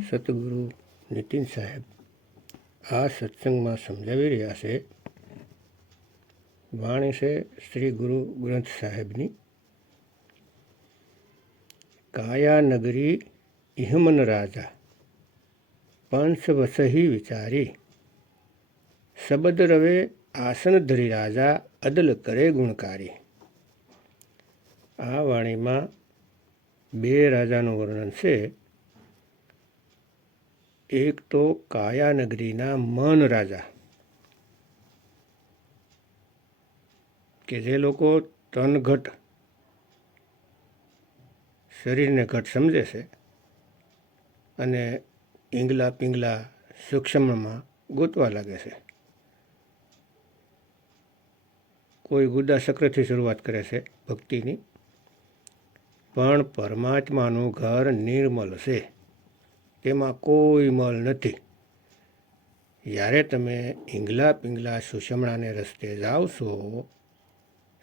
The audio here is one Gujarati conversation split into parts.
સતગુરુ નીતિન સાહેબ આ સત્સંગમાં સમજાવી રહ્યા છે. વાણી છે શ્રી ગુરુ ગ્રંથ સાહેબની. કાયા નગરી ઇહમન રાજા પંચ વસહી વિચારી, શબદ રવે આસન ધરી રાજા અદલ કરે ગુણકારી. આ વાણીમાં બે રાજાનું વર્ણન છે. એક તો કાયા નગરીના મન રાજા, કે જે લોકો તન ઘટ શરીરને ઘટ સમજે છે અને ઈંગલા પિંગલા સૂક્ષ્મમાં ગોતવા લાગે છે. કોઈ ગુદા શક્રથી શરૂઆત કરે છે ભક્તિની, પણ પરમાત્માનું ઘર નિર્મલ છે, તેમાં કોઈ મલ નથી. જ્યારે તમે ઈંગલા પિંગલા સુષમણાને રસ્તે જાઓ છો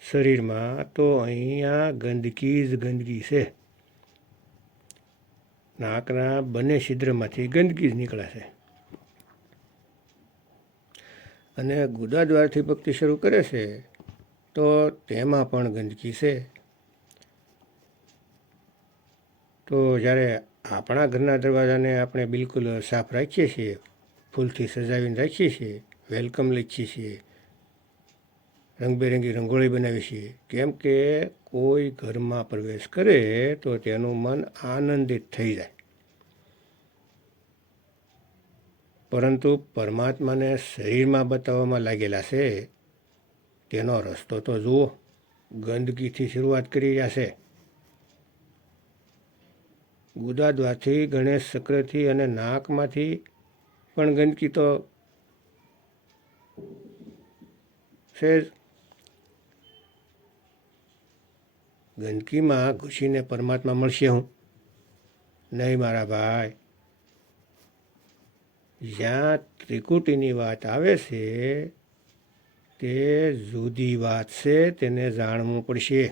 શરીરમાં, તો અહીંયા ગંદકી જ ગંદકી છે. નાકના બંને છિદ્રમાંથી ગંદકી જ નીકળે છે. અને ગુદા દ્વારથી ભક્તિ શરૂ કરે છે તો તેમાં પણ ગંદકી છે. તો જ્યારે આપણા ઘરના દરવાજાને આપણે બિલકુલ સાફ રાખીએ છીએ, ફૂલથી સજાવીને રાખીએ છીએ, વેલકમ લખીએ છીએ, રંગબેરંગી રંગોળી બનાવીએ છીએ, કેમ કે કોઈ ઘરમાં પ્રવેશ કરે તો તેનું મન આનંદિત થઈ જાય. પરંતુ પરમાત્માને શરીરમાં બતાવવામાં લાગેલા છે, તેનો રસ્તો તો જુઓ. ગંદકીથી શરૂઆત કરી રહ્યા છે. ગુદા દ્વારથી, ગણેશ ચક્રથી અને નાકમાંથી પણ ગંદકી તો છે જ. ગંદકીમાં ઘૂસીને પરમાત્મા મળશે હું? નહીં મારા ભાઈ. જ્યાં ત્રિકુટીની વાત આવે છે તે જુદી વાત છે, તેને જાણવું પડશે.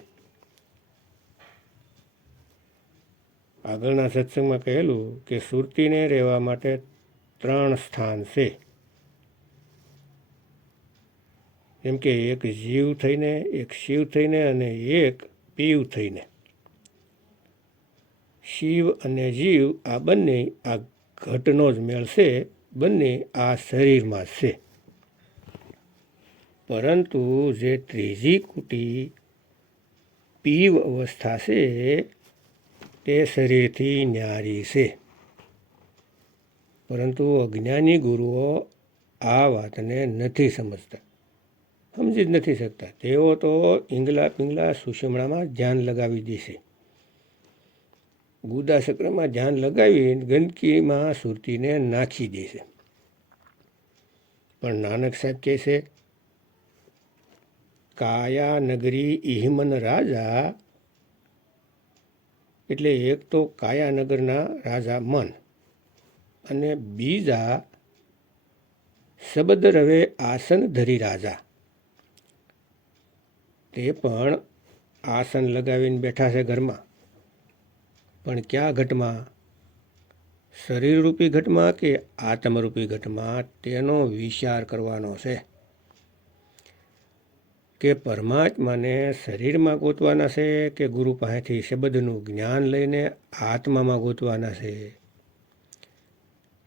આગળના સત્સંગમાં કહેલું કે સુરતીને રહેવા માટે 3 સ્થાન છે. જેમ કે એક જીવ થઈને, એક શિવ થઈને અને એક પીવ થઈને. શિવ અને જીવ આ બંને આ ઘટનો જ મેળ છે, બંને આ શરીરમાં છે. પરંતુ જે ત્રીજી કુટી પીવ અવસ્થા છે તે શરીરથી ન્યારી છે. પરંતુ અજ્ઞાની ગુરુઓ આ વાતને નથી સમજતા, સમજી જ નથી શકતા. તેઓ તો ઈંગલા પિંગલા સુષમણામાં ધ્યાન લગાવી દેશે, ગુદા ચક્રમાં ધ્યાન લગાવી ગંદકીમાં સુરતીને નાખી દેશે. પણ નાનક સાહેબ કહે છે, કાયા નગરી ઇહમન રાજા, એટલે એક તો કાયાનગરના રાજા મન, અને બીજા શબદ રવે આસન ધરી રાજા. તે પણ આસન લગાવીને બેઠા છે ઘરમાં, પણ ક્યાં ઘટમાં? શરીરરૂપી ઘટમાં કે આત્મરૂપી ઘટમાં? તેનો વિચાર કરવાનો છે કે પરમાત્માને શરીરમાં ગોતવાના છે કે ગુરુ પાસેથી શબ્દનું જ્ઞાન લઈને આત્મામાં ગોતવાના છે.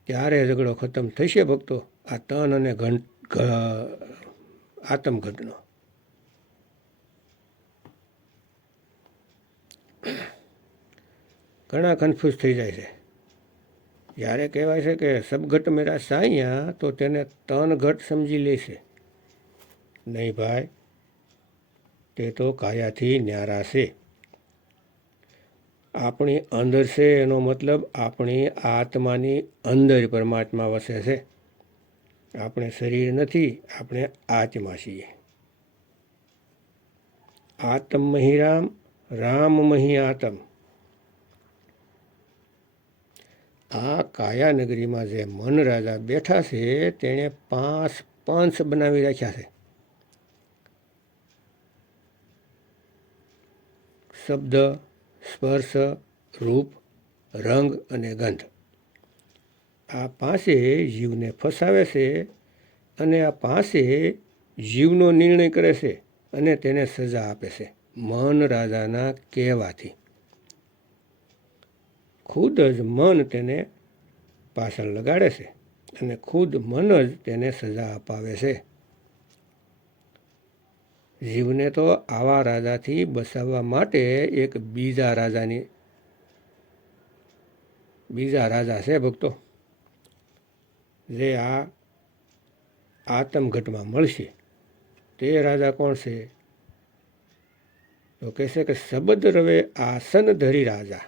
ત્યારે ઝઘડો ખતમ થશે ભક્તો, આ તન અને આત્મઘટનો. ઘણા કન્ફ્યુઝ થઈ જાય છે. જ્યારે કહેવાય છે કે સબઘટ મેરા સાઈયા, તો તેને તન ઘટ સમજી લેશે. નહીં ભાઈ, તે તો કાયાથી ન્યારા છે. આપણી અંદર છે એનો મતલબ આપણી આત્માની અંદર પરમાત્મા વસે છે. આપણે શરીર નથી, આપણે આત્મા છીએ. આત્મ મહી રામ, રામ મહી આત્મ. આ કાયા નગરીમાં જે મન રાજા બેઠા છે તેણે 5 પંચ બનાવી રાખ્યા છે. શબ્દ, સ્પર્શ, રૂપ, રંગ અને ગંધ. આ પાસે જીવને ફસાવે છે અને આ પાસે જીવનો નિર્ણય કરે છે અને તેને સજા આપે છે મન રાજાના કહેવાથી. ખુદ જ મન તેને પાછળ લગાડે છે અને ખુદ મન જ તેને સજા અપાવે છે. જીવને તો આવા રાજાથી બચાવવા માટે એક બીજા રાજા છે ભક્તો, જે આ આતમઘટમાં મળશે. તે રાજા કોણ છે? તો કહેશે કે શબદ રવે આસન ધરી રાજા,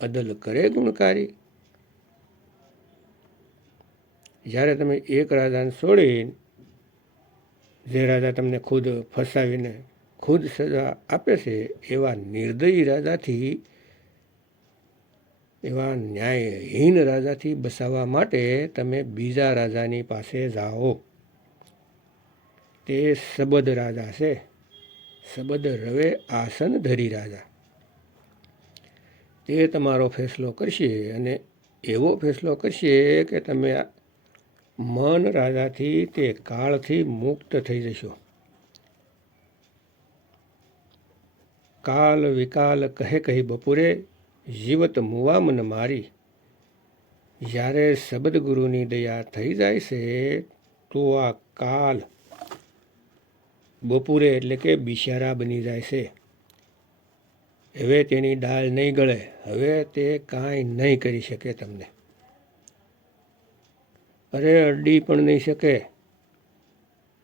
અદલ કરે ગુણકારી. જ્યારે તમે એક રાજાને છોડીને જે રાજા તમને ખુદ ફસાવીને ખુદ સજા આપે છે, એવા નિર્દયી રાજાથી, એવા ન્યાયહીન રાજાથી બચાવવા માટે તમે બીજા રાજાની પાસે જાઓ. તે શબદ રાજા છે, શબદ રવે આસન ધરી રાજા. તે તમારો ફેસલો કરશે અને એવો ફેસલો કરશે કે તમે મન રાજાથી, તે કાળથી મુક્ત થઈ જશો. કાલ વિકાલ કહે કહી બપોરે, જીવત મુવા મન મારી. જ્યારે શબદ ગુરુની દયા થઈ જાય છે તો આ કાલ બપોરે એટલે કે બિચારા બની જાય છે. હવે તેની ડાળ નહીં ગળે, હવે તે કાંઈ નહીં કરી શકે તમને. અરે અડી પણ નહીં શકે.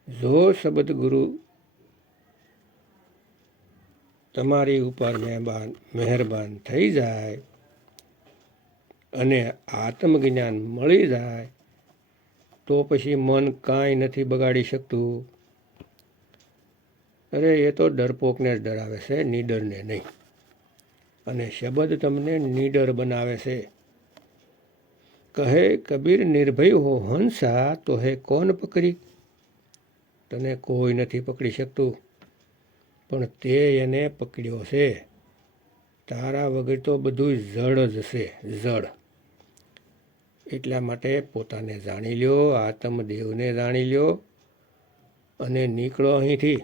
જો શબદ ગુરુ તમારી ઉપર મહેરબાન થઈ જાય અને આત્મજ્ઞાન મળી જાય તો પછી મન કાંઈ નથી બગાડી શકતું. અરે એ તો ડરપોકને જ ડરાવે છે, નીડરને નહીં. અને શબદ તમને નીડર બનાવે છે. કહે કબીર નિર્ભય હો હંસા, તો હે કોણ પકડી. તને કોઈ નથી પકડી શકતું, પણ તે એને પકડ્યો છે. તારા વગર તો બધું જડ જ છે, જડ. એટલા માટે પોતાને જાણી લ્યો, આત્મદેવને જાણી લ્યો અને નીકળો અહીંથી.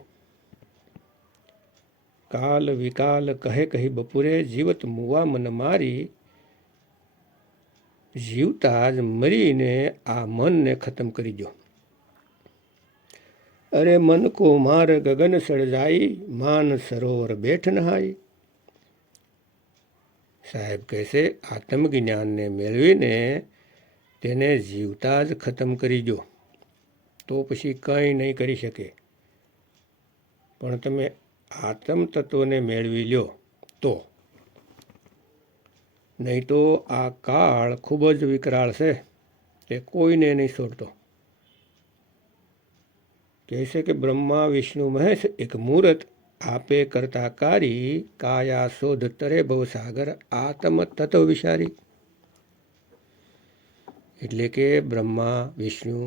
કાલ વિકાલ કહે કહી બપોરે, જીવત મુવા મન મારી. જીવતા જ મરીને આ મનને ખતમ કરી દો. અરે મન કો માર ગગન સળજાઈ, માન સરોવર બેઠ નહાઈ. સાહેબ કહેશે આત્મજ્ઞાનને મેળવીને તેને જીવતા જ ખતમ કરી દો, તો પછી કંઈ નહીં કરી શકે. પણ તમે આત્મ તત્વને મેળવી લ્યો તો. નહીં તો આ કાળ ખૂબ જ વિકરાળ છે, તે કોઈને નહીં છોડતો. કહેશે કે બ્રહ્મા વિષ્ણુ મહેશ એક મુહૂર્ત, આપે કરતા કારી. કાયા શોધ તરે ભવસાગર, આત્મ તત્વ વિચારી. એટલે કે બ્રહ્મા વિષ્ણુ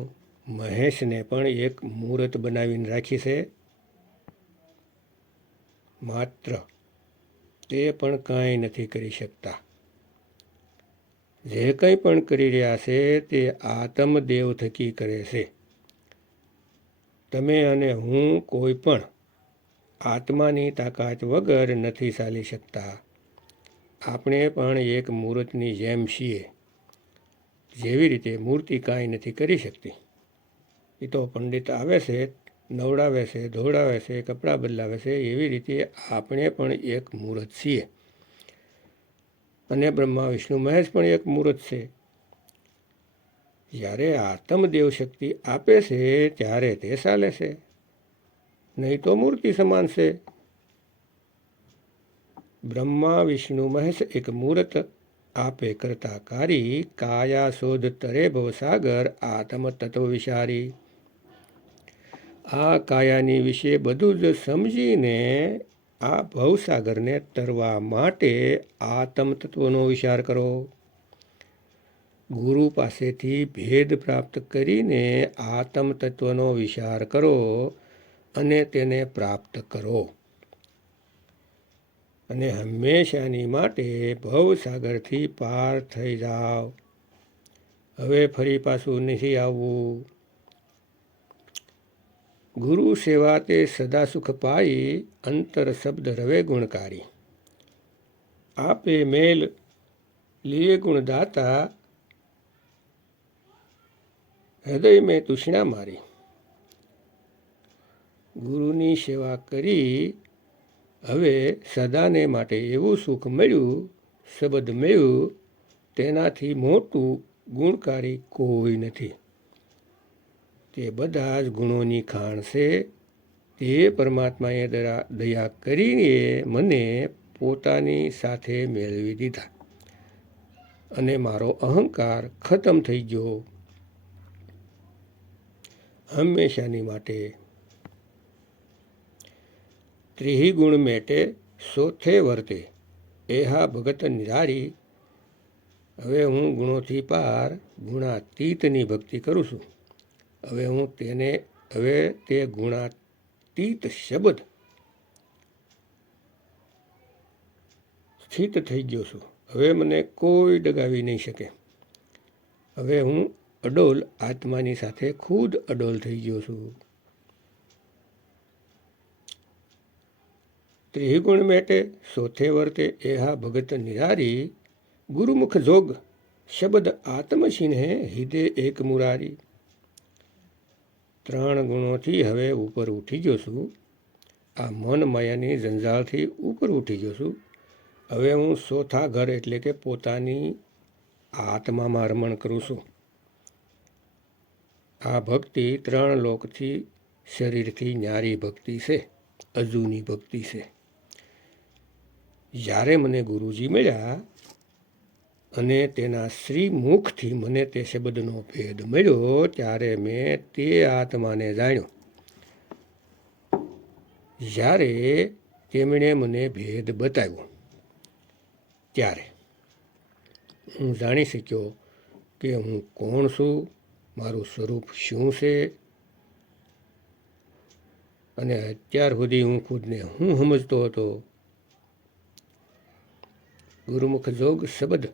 મહેશને પણ એક મુહૂર્ત બનાવીને રાખી છે. માત્ર તે પણ કાંઈ નથી કરી શકતા. જે કંઈ પણ કરી રહ્યા છે તે આત્મદેવ થકી કરે છે. તમે અને હું કોઈ પણ આત્માની તાકાત વગર નથી ચાલી શકતા. આપણે પણ એક મૂર્તની જેમ છીએ. જેવી રીતે મૂર્તિ કાંઈ નથી કરી શકતી. એ તો પંડિત આવે છે, નવડાવે છે, ધોવડાવે છે, કપડાં બદલાવે છે. એવી રીતે આપણે પણ એક મૂર્ત છીએ. અને બ્રહ્મા વિષ્ણુ મહેશ પણ એક મૂર્ત છે. જ્યારે આત્મદેવ શક્તિ આપે છે ત્યારે તે ચાલે છે, નહીં તો મૂર્તિ સમાન છે. બ્રહ્મા વિષ્ણુ મહેશ એક મૂર્ત, આપે કરતા કારી. કાયા શોધ તરે ભવસાગર, આત્મ તત્વ વિચારી. આ કાયાની વિશે બધું જ સમજીને આ ભવસાગરને તરવા માટે આત્મ તત્વનો વિચાર કરો. ગુરુ પાસેથી ભેદ પ્રાપ્ત કરીને આત્મ તત્વનો વિચાર કરો અને તેને પ્રાપ્ત કરો. અને હંમેશાની માટે ભવસાગરથી પાર થઈ જાઓ. હવે ફરી પાછું નથી આવવું. ગુરુ સેવા તે સદા સુખ પાઈ, અંતર શબ્દ રવે ગુણકારી. આપે મેલ લીએ ગુણદાતા, હૃદય મેં તૃષ્ણા મારી. ગુરુની સેવા કરી હવે સદાને માટે એવું સુખ મળ્યું, શબ્દ મળ્યું, તેનાથી મોટું ગુણકારી કોઈ નથી. તે બધા જ ગુણોની ખાણ છે. તે પરમાત્માએ દયા કરીને મને પોતાની સાથે મેળવી દીધા અને મારો અહંકાર ખતમ થઈ ગયો હંમેશાની માટે. ત્રિહી ગુણ મેટે સોથે વર્તે, એહા ભગત નિરારી. હવે હું ગુણોથી પાર ગુણાતીતની ભક્તિ કરું છું. હવે તે ગુણાતીત શબ્દ સ્થિત થઈ ગયો છું. હવે મને કોઈ ડગાવી નહીં શકે. હવે હું અડોલ આત્માની સાથે ખુદ અડોલ થઈ ગયો છું. ત્રિગુણ મેટે સોથે વર્તે, એહા ભગત નિરારી. ગુરુમુખ જોગ શબ્દ આત્મસિંહે હિદે એક મુરારી. 3 ગુણોથી હવે ઉપર ઉઠી ગયો છું. આ મન માયાની જંજાળથી ઉપર ઉઠી ગયો છું. હવે હું ચોથા ઘર એટલે કે પોતાની આત્મામાં રમણ કરું છું. આ ભક્તિ 3 લોકથી શરીરથી ન્યારી ભક્તિ છે, અજુની ભક્તિ છે. જ્યારે મને ગુરુજી મળ્યા અને તેના શ્રી મુખથી મને તે શબ્દનો ભેદ મળ્યો, ત્યારે મેં તે આત્માને જાણ્યો. જ્યારે તેમણે મને ભેદ બતાવ્યો, ત્યારે હું જાણી શક્યો કે હું કોણ છું, મારું સ્વરૂપ શું છે, અને અત્યાર સુધી હું ખુદને હું સમજતો હતો. ગુરુમુખ જોગ શબ્દ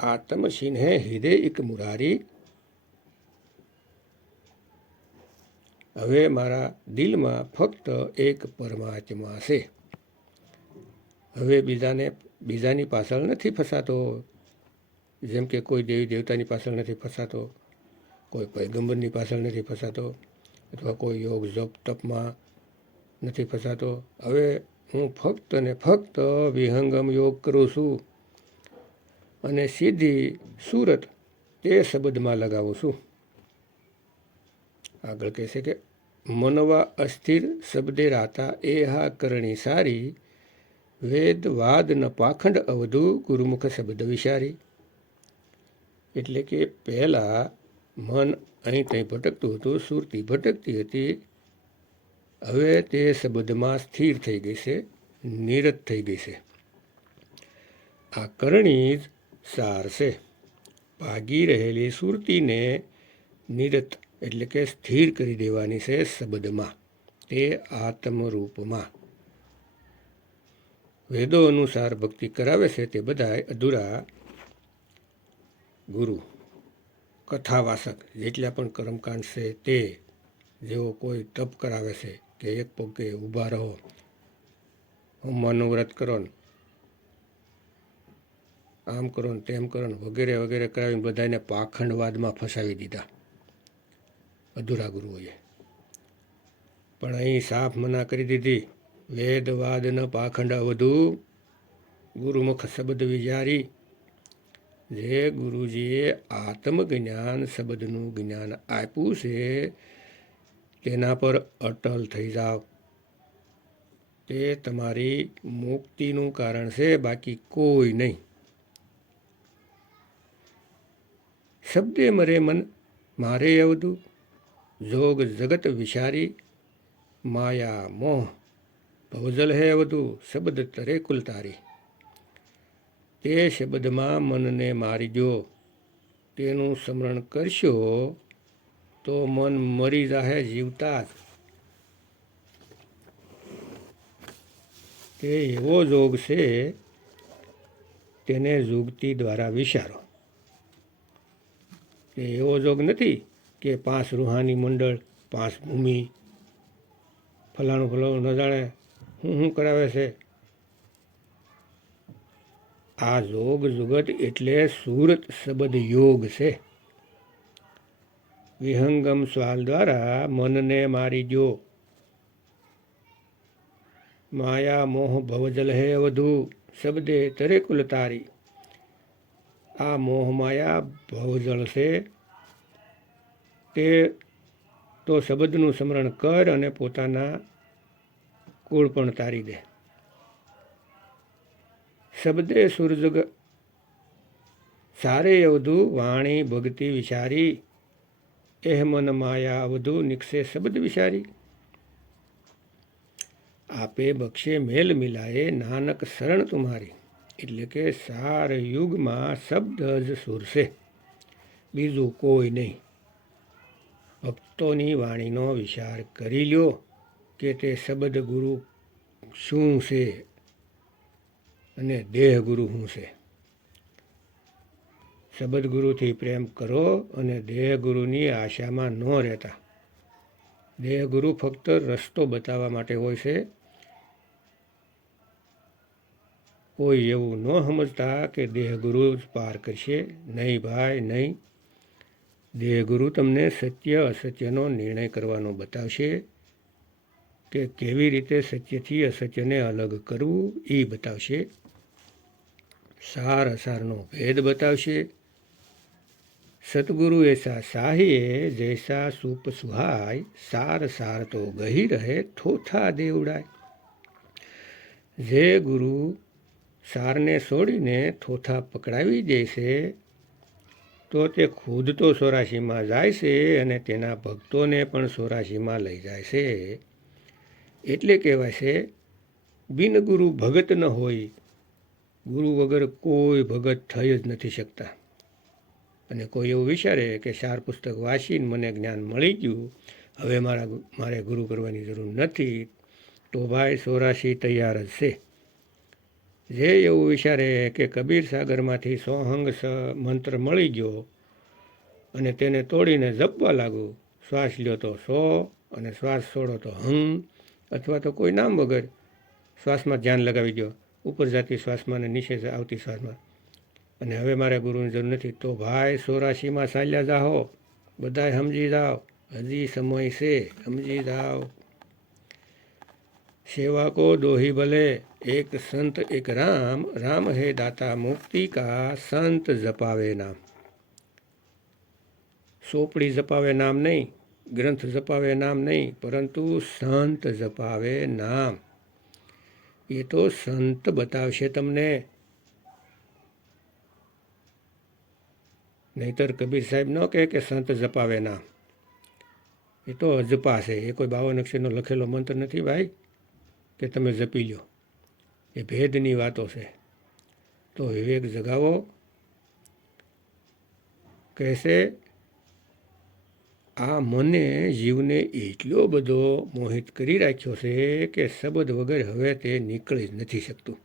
આત્મસિંહે હૃદય એક મુરારી. હવે મારા દિલમાં ફક્ત એક પરમાત્મા છે. હવે બીજાની પાછળ નથી ફસાતો. જેમ કે કોઈ દેવી દેવતાની પાછળ નથી ફસાતો, કોઈ પૈગંબરની પાછળ નથી ફસાતો, અથવા કોઈ યોગ જોગ તપમાં નથી ફસાતો. હવે હું ફક્ત ને ફક્ત વિહંગમ યોગ કરું છું અને સીધી સુરત તે શબ્દમાં લગાવું છું. આગળ કહેશે કે મનવા અસ્થિર શબ્દે રાતા, એહા કરણી સારી. વેદ વાદ ન પાખંડ અવધુ, ગુરુમુખ શબ્દ વિચારી. એટલે કે પહેલાં મન અહીં ત્યાં ભટકતું હતું, સુરતી ભટકતી હતી. હવે તે શબ્દમાં સ્થિર થઈ ગઈ છે, નિરત થઈ ગઈ છે. આ કરણી જ સાર છે. ભાગી રહેલી સુરતીને નિરત એટલે કે સ્થિર કરી દેવાની છે શબ્દમાં, તે આત્મરૂપમાં. વેદો અનુસાર ભક્તિ કરાવે છે તે બધાય અધૂરા ગુરુ કથાવાસક જેટલા પણ કર્મકાંડ છે તે, જેવો કોઈ તપ કરાવે છે કે એક પગે ઊભા રહો, હોમવાનું વ્રત કરો ને આમ કરો ને તેમ કરો ને વગેરે વગેરે કરાવીને બધાને પાખંડવાદમાં ફસાવી દીધા અધૂરા ગુરુઓએ. પણ અહીં સાફ મના કરી દીધી. વેદવાદ ન પાખંડ વધુ, ગુરુમુખ શબ્દ વિચારી. જે ગુરુજીએ આત્મજ્ઞાન શબ્દનું જ્ઞાન આપ્યું છે તેના પર અટલ થઈ જાઓ. તે તમારી મુક્તિનું કારણ છે, બાકી કોઈ નહીં. શબ્દે મરે મન મારે અવધુ, જોગ જગત વિચારી. માયા મોહ ભવજલ હે અવધુ, શબ્દ તરે કુલ તારી. તે શબ્દમાં મનને મારી દો. તેનું સ્મરણ કરશો તો મન મરી જાહે જીવતા જ. તે એવો જોગ છે, તેને જુગતી દ્વારા વિચારો. એ એવો જોગ નથી કે 5 રૂહાની મંડળ, 5 ભૂમિ, ફલાણું ન જાણે હું કરાવે છે. આ જોગ જુગત એટલે સુરત શબ્દ યોગ છે. વિહંગમ સ્વાલ દ્વારા મનને મારી જો, માયા મોહ ભવજલ હે વધુ, શબ્દે તરે કુલ તારી. આ મોહ માયા ભવજળ છે, તે તો શબ્દનું સ્મરણ કર અને પોતાના કુળ પણ તારી દે. શબ્દે સુરજગ સારે અવધુ, વાણી ભક્તિ વિચારી, એહ મન માયા અવધુ નિક્ષે શબ્દ વિચારી. આપે બક્ષે મેલ મિલાએ, નાનક શરણ તુમ્હારી. એટલે કે સાર યુગમાં શબ્દ જ સુર છે, બીજું કોઈ નહીં. ભક્તોની વાણીનો વિચાર કરી લ્યો કે તે શબ્દ ગુરુ શું છે અને દેહ ગુરુ શું છે. શબ્દ ગુરુથી પ્રેમ કરો અને દેહ ગુરુની આશામાં ન રહેતા. દેહ ગુરુ ફક્ત રસ્તો બતાવવા માટે હોય છે. કોઈ એવું ન સમજતા કે દેહ ગુરુ જ પાર કરશે. નહીં ભાઈ, નહીં. દેહ ગુરુ તમને સત્ય અસત્યનો નિર્ણય કરવાનો બતાવશે, કે કેવી રીતે સત્યથી અસત્યને અલગ કરવું એ બતાવશે. સાર અસારનો ભેદ બતાવશે. સતગુરુ એસા સાહીએ, જૈસા સૂપ સુહાય, સાર સાર તો ગહી રહે, થોથા દે ઉડાય. જે ગુરુ સારને છોડીને થોથા પકડાવી દે છે, તો તે ખુદ તો 84માં જાય છે અને તેના ભક્તોને પણ 84માં લઈ જાય છે. એટલે કહેવાય છે, બિન ગુરુ ભગત ન હોય. ગુરુ વગર કોઈ ભગત થઈ જ નથી શકતા. અને કોઈ એવું વિચારે કે 4 પુસ્તક વાંચીને મને જ્ઞાન મળી ગયું, હવે મારે ગુરુ કરવાની જરૂર નથી, તો ભાઈ 84 તૈયાર જ છે. જે એવું વિચારે કે કબીર સાગરમાંથી સોહંગ મંત્ર મળી ગયો અને તેને તોડીને જપવા લાગુ, શ્વાસ લ્યો તો 100 અને શ્વાસ છોડો તો હમ, અથવા તો કોઈ નામ વગર શ્વાસમાં ધ્યાન લગાવી દો, ઉપર જતી શ્વાસમાં અને નીચે આવતી શ્વાસમાં, અને હવે મારે ગુરુની જરૂર નથી, તો ભાઈ 84માં ચાલ્યા જાઓ. બધાય સમજી જાઓ, હજી સમય છે, સમજી જાઓ. સેવા કો દોહી ભલે, એક સંત એક રામ, રામ હે દાતા મુક્તિ કા, સંત જપાવે નામ. સોપડી જપાવે નામ નહીં, ગ્રંથ જપાવે નામ નહીં, પરંતુ સંત જપાવે નામ. એ તો સંત બતાવશે તમને. નહીતર કબીર સાહેબ ન કહે કે સંત જપાવે નામ. એ તો અજપા છે, એ કોઈ 52 અક્ષરનો લખેલો મંત્ર નથી ભાઈ, કે તમે જપી લો. એ ભેદની વાતો છે. તો વિવેક જગાવો. કહેશે, આ મને જીવને એટલો બધો મોહિત કરી રાખ્યો છે કે શબ્દ વગર હવે તે નીકળી જ નથી શકતું.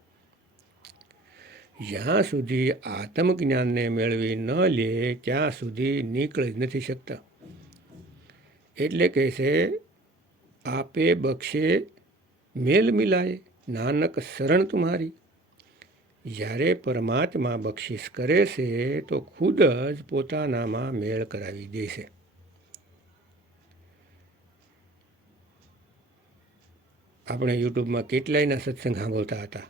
જ્યાં સુધી આત્મજ્ઞાનને મેળવી ન લે ત્યાં સુધી નીકળી જ નથી શકતા. એટલે કહેશે, આપે બક્ષે મેલ મિલાય, નાનક શરણ તુમ્હારી. જ્યારે પરમાત્મા બક્ષિસ કરે છે તો ખુદ જ પોતાનામાં મેળ કરાવી દે છે. આપણે યુટ્યુબમાં કેટલાયના સત્સંગ સાંભળતા હતા,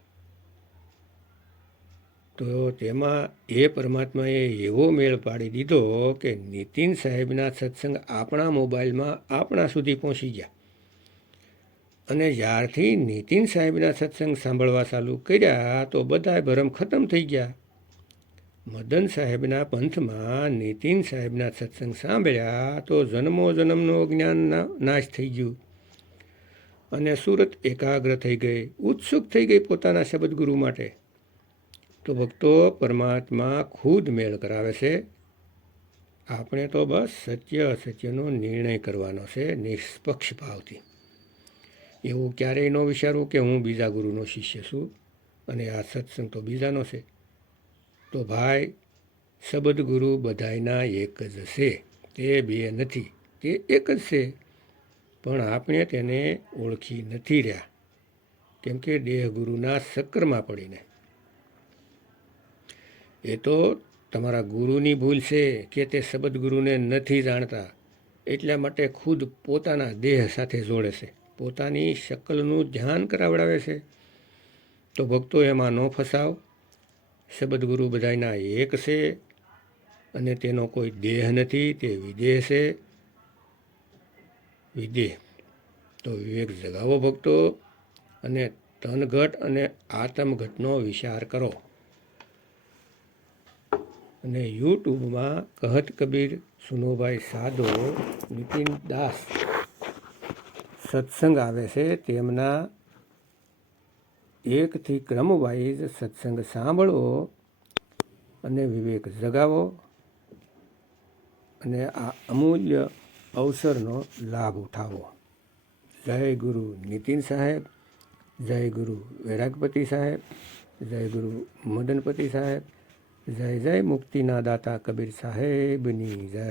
તો તેમાં એ પરમાત્માએ એવો મેળ પાડી દીધો કે નીતિન સાહેબના સત્સંગ આપણા મોબાઈલમાં આપણા સુધી પહોંચી ગયા. અને જ્યારથી નીતિન સાહેબના સત્સંગ સાંભળવા ચાલુ કર્યા તો બધાય ભરમ ખતમ થઈ ગયા. મદન સાહેબના પંથમાં નીતિન સાહેબના સત્સંગ સાંભળ્યા તો જન્મો જન્મનો જ્ઞાન નાશ થઈ ગયું. અને સુરત એકાગ્ર થઈ ગઈ, ઉત્સુક થઈ ગઈ પોતાના શબ્દગુરુ માટે. તો ભક્તો, પરમાત્મા ખુદ મેળ કરાવે છે. આપણે તો બસ સત્ય અસત્યનો નિર્ણય કરવાનો છે, નિષ્પક્ષ ભાવથી. એવું ક્યારેય ન વિચારવું કે હું બીજા ગુરુનો શિષ્ય છું અને આ સત્સંગ તો બીજાનો છે. તો ભાઈ, શબ્દ ગુરુ બધાયના એક જ છે, તે બે નથી, તે એક જ છે, પણ આપણે તેને ઓળખી નથી રહ્યા, કેમ કે દેહગુરુના ચક્કરમાં પડીને. એ તો તમારા ગુરુની ભૂલ છે કે તે શબ્દ ગુરુને નથી જાણતા, એટલા માટે ખુદ પોતાના દેહ સાથે જોડે છે, પોતાની શકલનું ધ્યાન કરાવડાવે છે. તો ભક્તો એમાં ન ફસાવ. શબ્દ ગુરુ બધાયના એક છે અને તેનો કોઈ દેહ નથી, તે વિદેહ છે, વિદેહ. તો વિવેક જગાવો ભક્તો અને તનઘટ અને આત્મઘટનો વિચાર કરો. અને યુટ્યુબમાં કહત કબીર સુનોભાઈ સાધો નીતિન દાસ સત્સંગ આવે છે, તેમના 1થી ક્રમવાઇઝ સત્સંગ સાંભળવો અને વિવેક જગાવો અને આ અમૂલ્ય અવસરનો લાભ ઉઠાવો. જય ગુરુ નીતિન સાહેબ, જય ગુરુ વૈરાગપતિ સાહેબ, જય ગુરુ મદનપતિ સાહેબ, જય જય મુક્તિના દાતા કબીર સાહેબની જય.